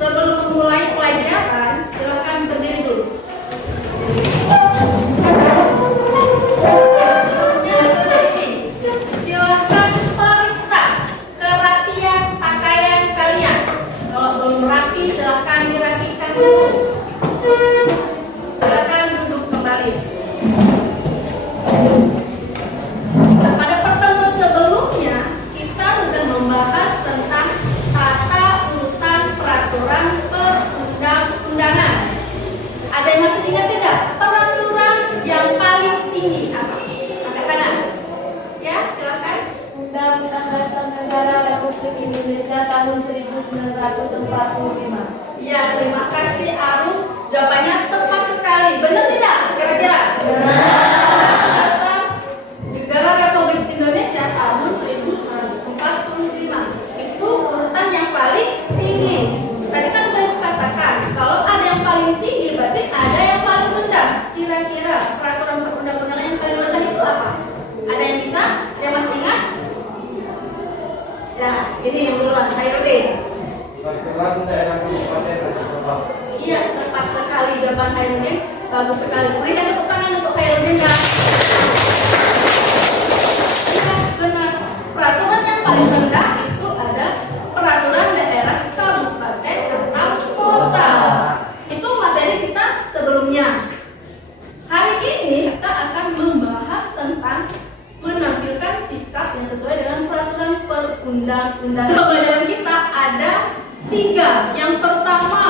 Sebelum memulai pelajaran, silakan berdiri dulu. Sebelumnya berdiri. Silakan periksa kerapian pakaian kalian. Kalau belum rapi, silakan dirapikan dulu. Silakan duduk kembali. Pada pertemuan sebelumnya, kita sudah membahas tentang tata urutan peraturan perundang-undangan. Ada yang masih ingat tidak? Peraturan yang paling tinggi apa? Angkat tangan. Ya, silakan. Undang-Undang Dasar Negara Republik Indonesia tahun 1945. Ya, terima kasih Arum. Jawabannya tepat sekali. Benar tidak? Kira-kira? Dasar Negara Republik Indonesia tahun 1945. Itu urutan yang paling tinggi. Tadi kan sudah dikatakan, kalau ada yang paling tinggi berarti ada yang paling rendah. Kira-kira peraturan perundang-undangan yang paling rendah itu apa? Ada yang bisa? Ada yang masih ingat? Ya, ini yang duluan, Hairudin. Peraturan daerah kabupaten atau kota. Iya, tepat sekali jawaban Hairudin. Bagus sekali. Berikan tepuk tangan untuk Hairudin, Kak. Iya, benar. Peraturan yang paling rendah itu ada peraturan daerah kabupaten atau kota. Itu materi kita sebelumnya. Hari ini kita akan membahas tentang menampilkan sikap yang sesuai dengan peraturan perundang-undangan. Pembelajaran kita ada 3. Yang pertama,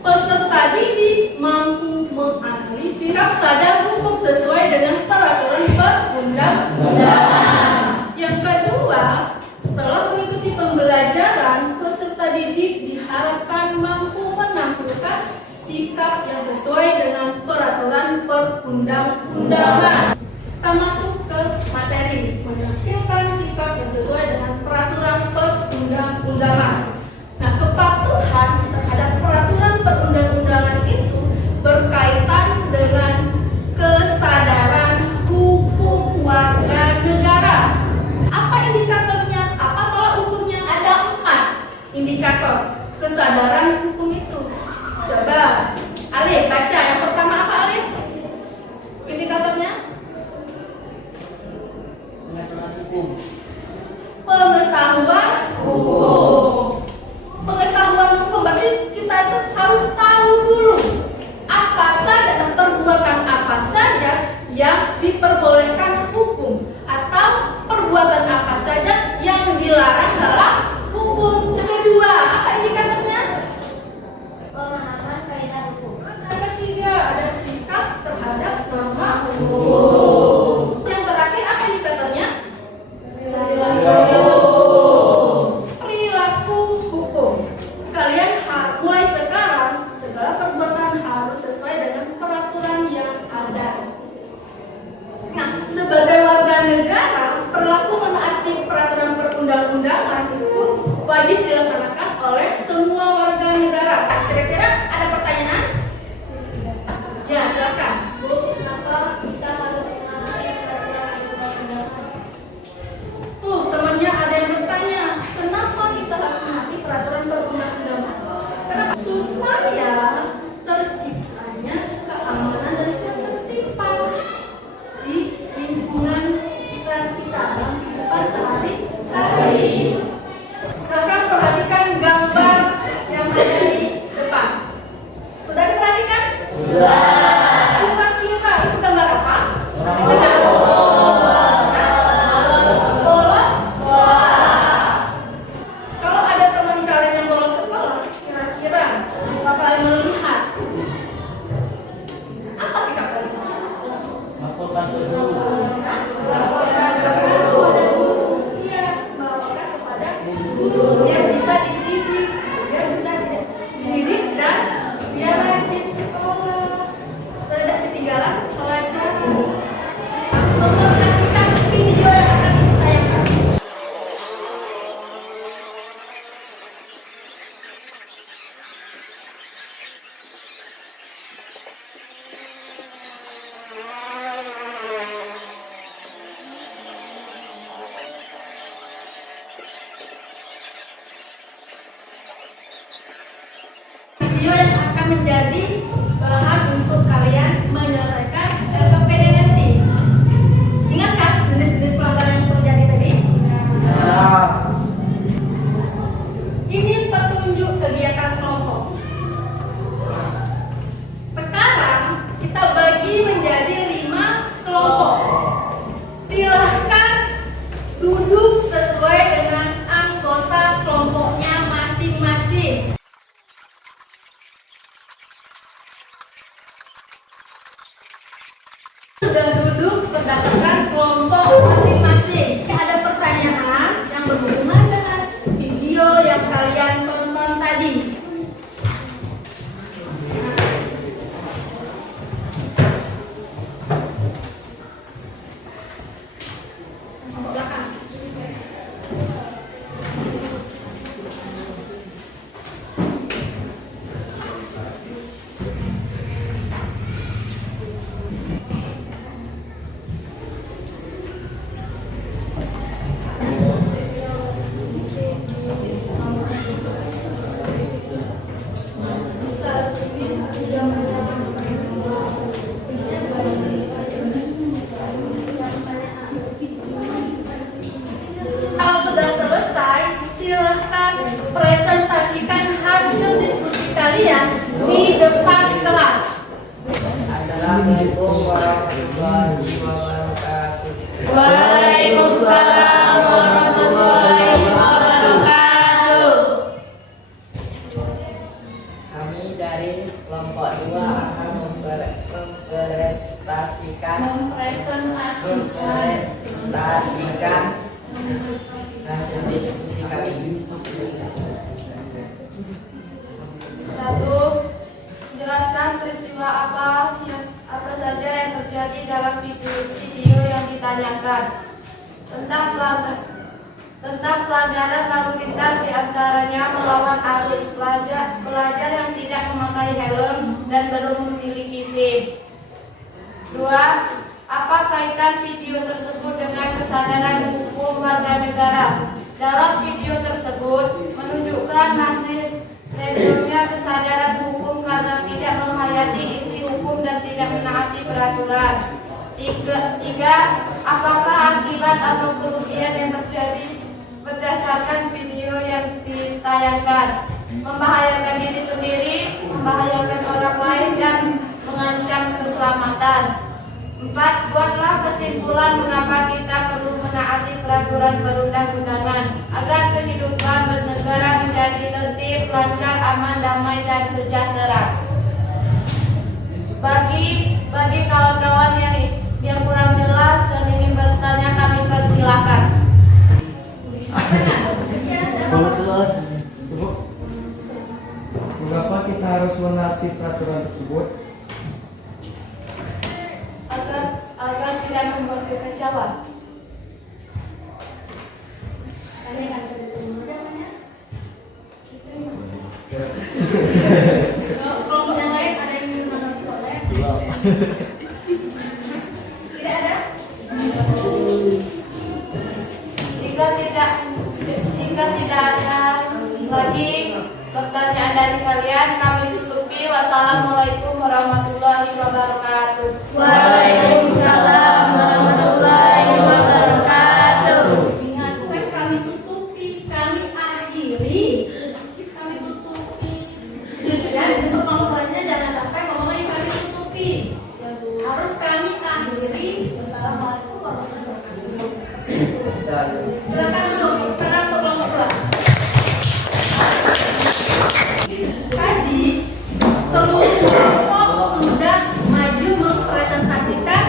peserta didik mampu mengambil sikap sadar hukum sesuai dengan peraturan perundang-undangan. Yang kedua, setelah mengikuti pembelajaran, peserta didik diharapkan mampu menampilkan sikap yang sesuai dengan peraturan perundang-undangan. Kita masuk ke materi, menampilkan sikap yang sesuai dengan peraturan perundang-undangan. Nah, kepatuhan terhadap peraturan perundang-undangan itu berkaitan dengan kesadaran hukum warga negara. Apa indikatornya? Apa tolak ukurnya? Ada 4 indikator kesadaran hukum itu. Coba Alif baca. Yang pertama apa, Alif? Indikatornya? Pengaturan hukum. Pengetahuan hukum. Pengetahuan hukum berarti kita itu harus tahu dulu apa saja dan perbuatan apa saja yang diperbolehkan hukum atau perbuatan apa saja yang dilarang dalam hukum. Kedua, apa indikatornya? Pemahaman kaidah hukum. Yang ketiga, ada sikap terhadap norma hukum. Yang terakhir, apa indikatornya? Perilaku hukum. Kalian mulai sekarang segala perbuatan harus sesuai dengan peraturan yang ada. Nah, sebagai warga negara, perilaku menaati peraturan perundang-undangan itu wajib dilaksanakan oleh semua warga negara. Kira-kira ada pertanyaan? Ya, silakan. Bu, kenapa kita harus menaati peraturan perundang-undangan? Tuh, temannya ada yang bertanya, kenapa kita harus menaati peraturan perundang-undangan? Kenapa? Supaya terciptanya keamanan dan ketertiban di lingkungan sekitar kita dalam kehidupan sehari-hari. Silakan perhatikan antar kelompok. Sekarang kita bagi menjadi 5 kelompok. Silahkan duduk sesuai dengan anggota kelompoknya masing-masing. Sudah duduk berdasarkan kelompok masing-masing. Ada pertanyaan yang berhubungan dengan video yang kalian tonton tadi. Belakang. Kalau sudah selesai, silahkan presentasikan hasil diskusi kalian di depan kelas. Assalamualaikum warahmatullahi wabarakatuh. Waalaikumsalam warahmatullahi wabarakatuh. Kami dari kelompok 2 akan mempresentasikan hasil diskusi kami. 1. Jelaskan peristiwa apa saja yang terjadi dalam video yang ditanyakan. Tentang pelanggaran lalu lintas, diantaranya melawan arus, pelajar yang tidak memakai helm dan belum memiliki SIM. 2. Apa kaitan video tersebut dengan kesadaran hukum warga negara? Dalam video tersebut menunjukkan hasil reviewnya kesadaran hukum karena tidak menghayati isi hukum dan tidak menaati peraturan. 3. Apakah akibat atau kerugian yang terjadi berdasarkan video yang ditayangkan? Membahayakan diri sendiri, membahayakan orang lain, dan mengancam keselamatan. 4. Buatlah kesimpulan mengapa kita perlu menaati peraturan perundang-undangan agar kehidupan bernegara menjadi tertib, lancar, aman, damai, dan sejahtera. Bagi kawan-kawan yang kurang jelas dan ingin bertanya, kami persilakan. Mengapa kita harus menaati peraturan tersebut? Agar tidak membuat kekacauan. Kalian akan bisa diterima namanya? Diterima. Kelompok yang lain ada yang ingin menonton boleh? Tidak ada? Jika tidak ada lagi pertanyaan dari kalian, kami tutupi. Wassalamualaikum warahmatullahi wabarakatuh. Waalaikumsalam warahmatullahi wabarakatuh. Ingat, bukan kami tutupi, kami akhiri. Kami tutupi. Dan untuk ngomongnya jangan sampai ngomongnya kami tutupi. Harus kami akhiri. Wassalamualaikum warahmatullahi wabarakatuh. Silakan duduk. Sekarang untuk kelompok 2. Tadi seluruh kelompok sudah maju mempresentasikan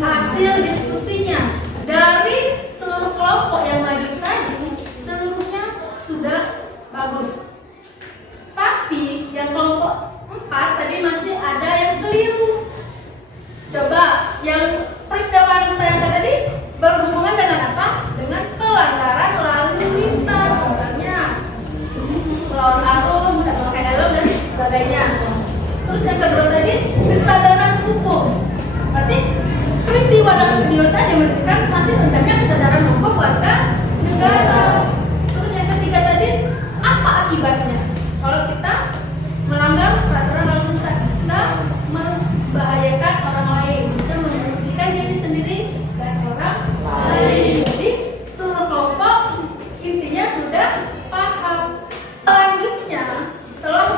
hasil diskusinya. Dari seluruh kelompok yang maju tadi, seluruhnya sudah bagus. Tapi yang kelompok 4 tadi masih ada yang keliru. Coba yang peristiwa yang ditayangkan tadi berhubungan dengan apa? Dengan pelanggaran lalu lintas, misalnya melawan arus, tidak memakai helm dan sebagainya. Terus yang kedua tadi kesadaran hukum. Berarti peristiwa dalam video tadi menunjukkan masih rendahnya kesadaran hukum warga negara. Terus yang ketiga tadi apa akibatnya? Kalau kita melanggar peraturan lalu lintas bisa membahayakan orang lain, bisa merugikan diri sendiri dan orang lain. Jadi seluruh kelompok intinya sudah paham. Selanjutnya setelah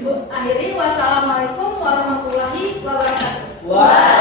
Ibu akhiri, wassalamualaikum warahmatullahi wabarakatuh. Waalaikumsalam.